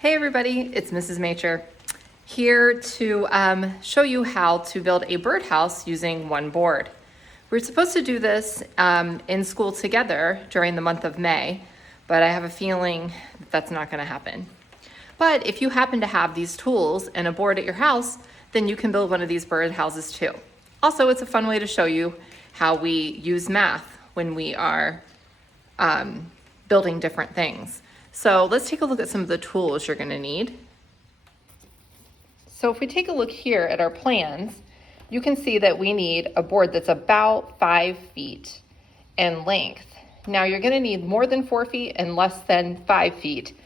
Hey everybody, it's Mrs. Macher here to show you how to build a birdhouse using one board. We're supposed to do this in school together during the month of May, but I have a feeling that that's not going to happen. But if you happen to have these tools and a board at your house, then you can build one of these birdhouses too. Also, it's a fun way to show you how we use math when we are building different things. So let's take a look at some of the tools you're going to need. So if we take a look here at our plans, you can see that we need a board that's about 5 feet in length. Now you're going to need more than 4 feet and less than 5 feet,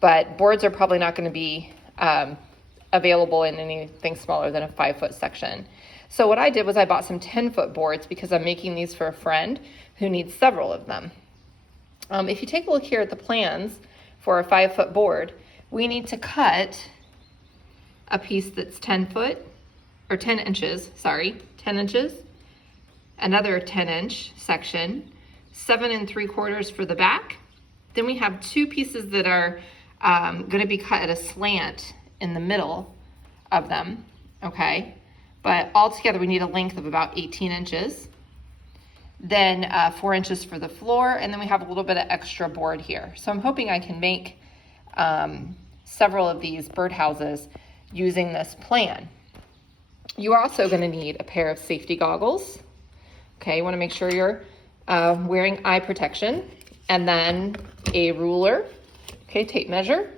but boards are probably not going to be available in anything smaller than a 5-foot section. So what I did was I bought some 10-foot boards because I'm making these for a friend who needs several of them. If you take a look here at the plans for a 5-foot board, we need to cut a piece that's 10 inches, another 10-inch section, 7 3/4 for the back. Then we have 2 pieces that are going to be cut at a slant in the middle of them, okay? But altogether we need a length of about 18 inches. Then 4 inches for the floor, and then we have a little bit of extra board here. So I'm hoping I can make several of these birdhouses using this plan. You are also going to need a pair of safety goggles. Okay, you want to make sure you're wearing eye protection, and then a ruler, okay, tape measure.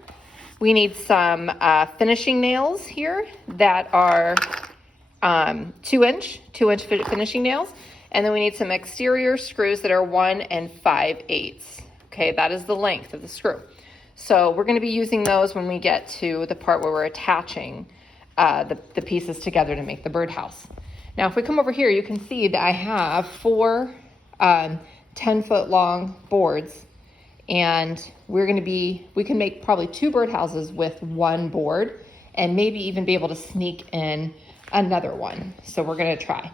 We need some finishing nails here that are 2-inch finishing nails. And then we need some exterior screws that are 1 5/8. Okay, that is the length of the screw. So we're going to be using those when we get to the part where we're attaching the pieces together to make the birdhouse. Now, if we come over here, you can see that I have 4 10-foot long boards, and we can make probably 2 birdhouses with 1 board, and maybe even be able to sneak in another one. So we're going to try.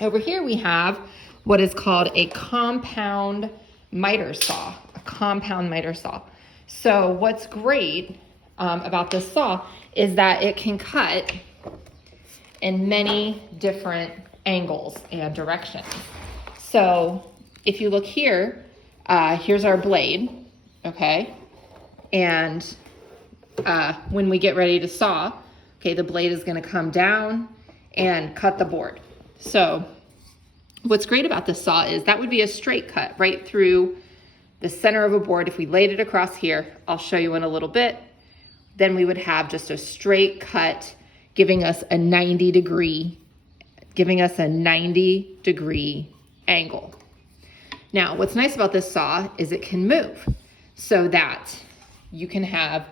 Over here we have what is called a compound miter saw, So what's great about this saw is that it can cut in many different angles and directions. So if you look here, here's our blade, okay? And when we get ready to saw, okay, the blade is going to come down and cut the board. So what's great about this saw is that would be a straight cut right through the center of a board. If we laid it across here, I'll show you in a little bit, then we would have just a straight cut giving us a 90 degree angle. Now, what's nice about this saw is it can move so that you can have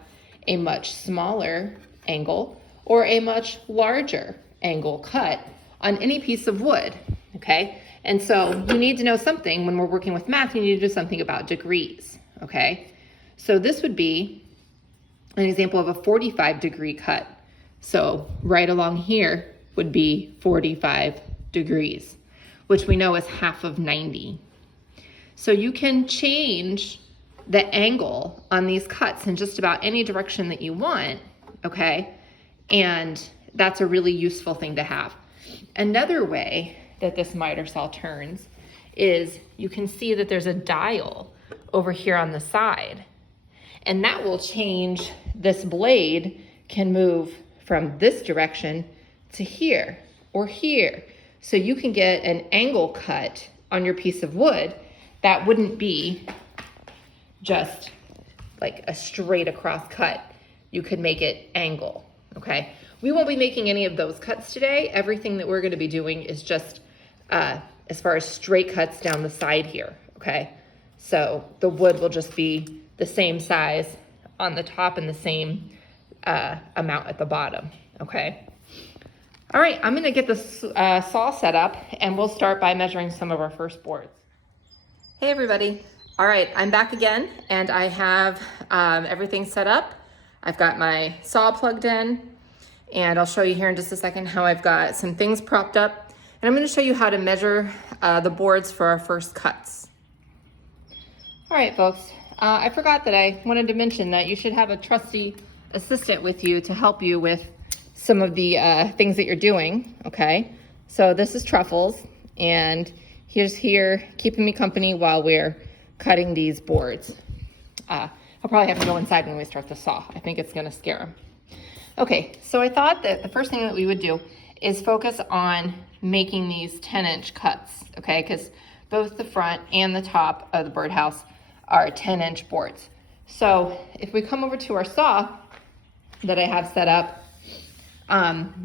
a much smaller angle or a much larger angle cut on any piece of wood, okay? And so you need to know something when we're working with math, you need to do something about degrees, okay? So this would be an example of a 45-degree cut. So right along here would be 45 degrees, which we know is half of 90. So you can change the angle on these cuts in just about any direction that you want, okay? And that's a really useful thing to have. Another way that this miter saw turns is you can see that there's a dial over here on the side, and that will change. This blade can move from this direction to here or here. So you can get an angle cut on your piece of wood that wouldn't be just like a straight across cut. You could make it angle, okay? We won't be making any of those cuts today. Everything that we're going to be doing is just as far as straight cuts down the side here, okay? So the wood will just be the same size on the top and the same amount at the bottom, okay? All right, I'm going to get the saw set up, and we'll start by measuring some of our first boards. Hey everybody. All right, I'm back again, and I have everything set up. I've got my saw plugged in, and I'll show you here in just a second how I've got some things propped up. And I'm going to show you how to measure the boards for our first cuts. All right, folks. I forgot that I wanted to mention that you should have a trusty assistant with you to help you with some of the things that you're doing, okay? So this is Truffles, and he's here keeping me company while we're cutting these boards. I'll probably have to go inside when we start the saw. I think it's gonna scare him. Okay, so I thought that the first thing that we would do is focus on making these 10-inch cuts, okay? Because both the front and the top of the birdhouse are 10-inch boards. So if we come over to our saw that I have set up,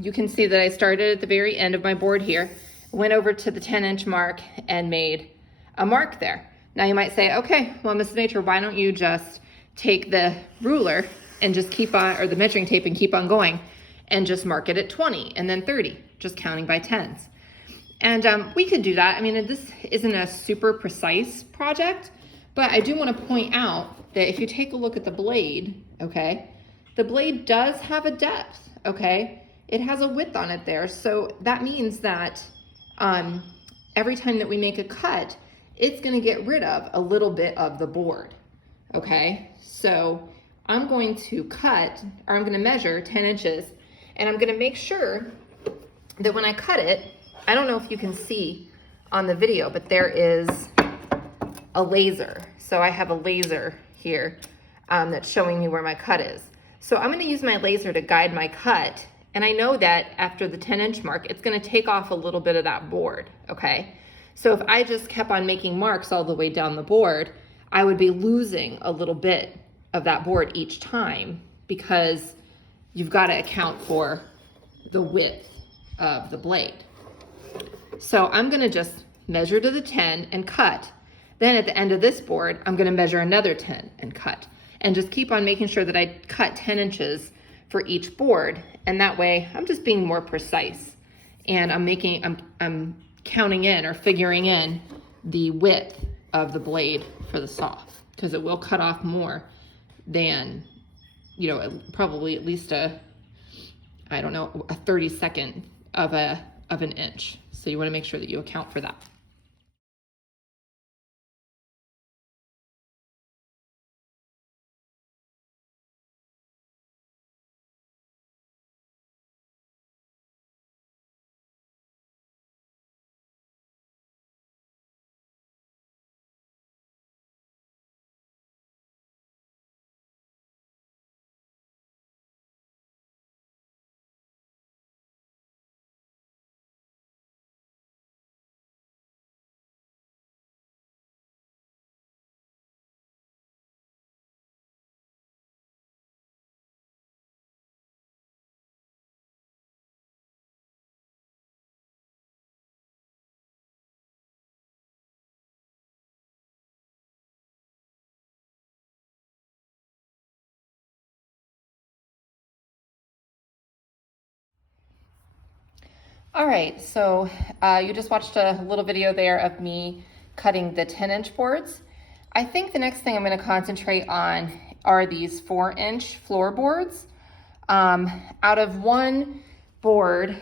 you can see that I started at the very end of my board here, went over to the 10-inch mark and made a mark there. Now you might say, okay, well, Mrs. Nature, why don't you just take the ruler and just keep on, or the measuring tape and keep on going and just mark it at 20 and then 30, just counting by tens. And we could do that. I mean, this isn't a super precise project, but I do want to point out that if you take a look at the blade, okay, the blade does have a depth, okay? It has a width on it there. So that means that every time that we make a cut, it's going to get rid of a little bit of the board, okay? So I'm going to cut, or I'm going to measure 10 inches, and I'm going to make sure that when I cut it, I don't know if you can see on the video, but there is a laser. So I have a laser here that's showing me where my cut is. So I'm going to use my laser to guide my cut, and I know that after the 10-inch mark, it's going to take off a little bit of that board, okay? So if I just kept on making marks all the way down the board, I would be losing a little bit of that board each time, because you've got to account for the width of the blade. So I'm going to just measure to the 10 and cut. Then at the end of this board, I'm going to measure another 10 and cut, and just keep on making sure that I cut 10 inches for each board. And that way I'm just being more precise, and I'm counting in or figuring in the width of the blade for the saw, because it will cut off more than, you know, probably at least a 32nd of an inch. So you want to make sure that you account for that. All right, so you just watched a little video there of me cutting the 10-inch boards. I think the next thing I'm going to concentrate on are these 4-inch floorboards. Out of one board,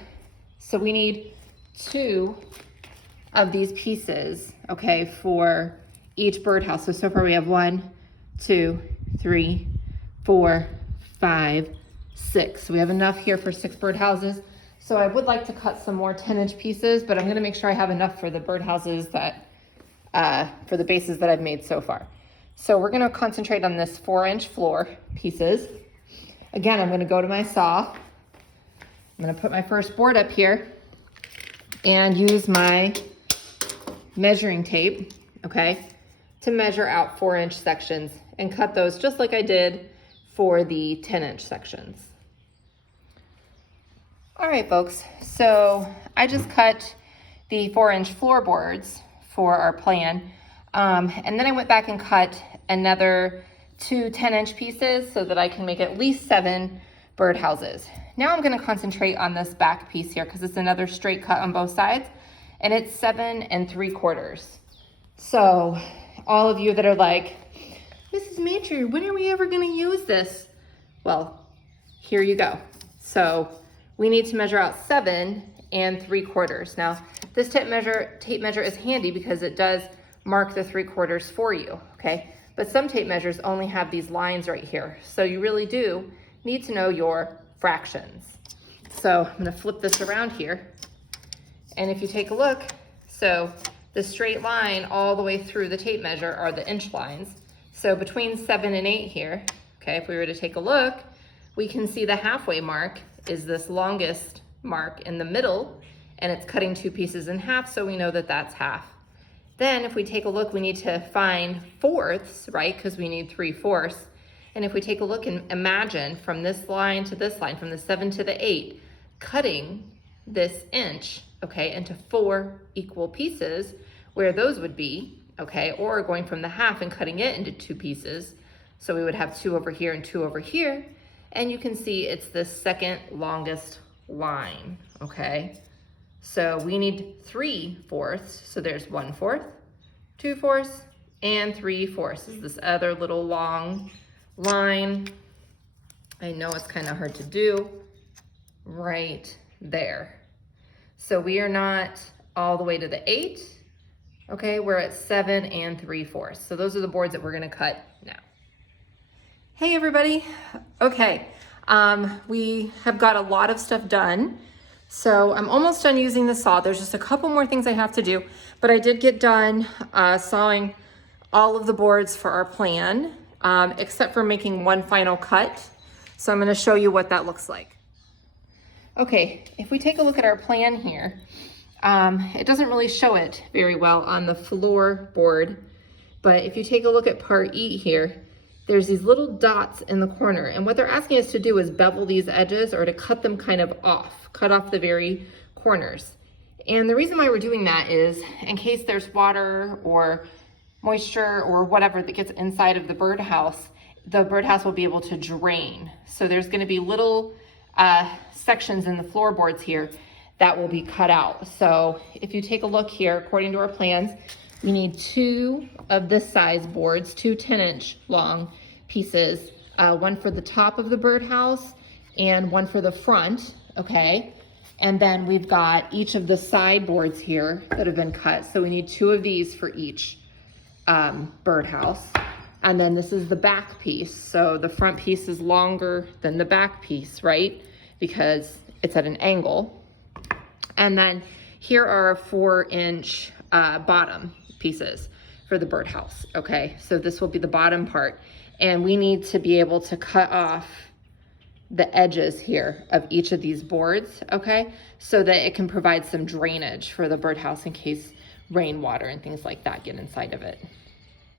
so we need 2 of these pieces, okay, for each birdhouse. So far we have 1, 2, 3, 4, 5, 6. So we have enough here for 6 birdhouses. So I would like to cut some more 10-inch pieces, but I'm going to make sure I have enough for the birdhouses that, for the bases that I've made so far. So we're going to concentrate on this 4-inch floor pieces. Again, I'm going to go to my saw. I'm going to put my first board up here and use my measuring tape, okay, to measure out 4-inch sections and cut those just like I did for the 10-inch sections. All right, folks, so I just cut the 4-inch floorboards for our plan, and then I went back and cut another 2 10-inch pieces so that I can make at least 7 birdhouses. Now I'm going to concentrate on this back piece here because it's another straight cut on both sides, and it's 7 3/4. So all of you that are like, Mrs. Major, when are we ever going to use this? Well, here you go. So we need to measure out 7 3/4. Now, this tape measure is handy because it does mark the 3/4 for you, okay? But some tape measures only have these lines right here. So you really do need to know your fractions. So I'm gonna flip this around here. And if you take a look, so the straight line all the way through the tape measure are the inch lines. So between 7 and 8 here, okay, if we were to take a look, we can see the halfway mark is this longest mark in the middle, and it's cutting 2 pieces in half, so we know that that's half. Then if we take a look, we need to find fourths, right? Because we need 3/4. And if we take a look and imagine from this line to this line, from the 7 to the 8, cutting this inch, okay, into 4 equal pieces, where those would be, okay, or going from the half and cutting it into 2 pieces. So we would have 2 over here and 2 over here. And you can see it's the second longest line, okay? So we need 3/4, so there's 1/4, 2/4, and 3/4 is this other little long line. I know it's kind of hard to do, right there. So we are not all the way to the 8, okay? We're at 7 and 3/4. So those are the boards that we're gonna cut now. Hey everybody, okay. We have got a lot of stuff done. So I'm almost done using the saw. There's just a couple more things I have to do, but I did get done sawing all of the boards for our plan, except for making one final cut. So I'm gonna show you what that looks like. Okay, if we take a look at our plan here, it doesn't really show it very well on the floorboard, but if you take a look at part E here, there's these little dots in the corner, and what they're asking us to do is bevel these edges or to cut them kind of off, cut off the very corners. And the reason why we're doing that is in case there's water or moisture or whatever that gets inside of the birdhouse will be able to drain. So there's gonna be little sections in the floorboards here that will be cut out. So if you take a look here, according to our plans, we need 2 of this size boards, 2 10-inch long pieces, one for the top of the birdhouse and one for the front, okay? And then we've got each of the side boards here that have been cut. So we need 2 of these for each birdhouse. And then this is the back piece. So the front piece is longer than the back piece, right? Because it's at an angle. And then here are our 4-inch bottom pieces for the birdhouse, okay? So this will be the bottom part. And we need to be able to cut off the edges here of each of these boards, okay? So that it can provide some drainage for the birdhouse in case rainwater and things like that get inside of it.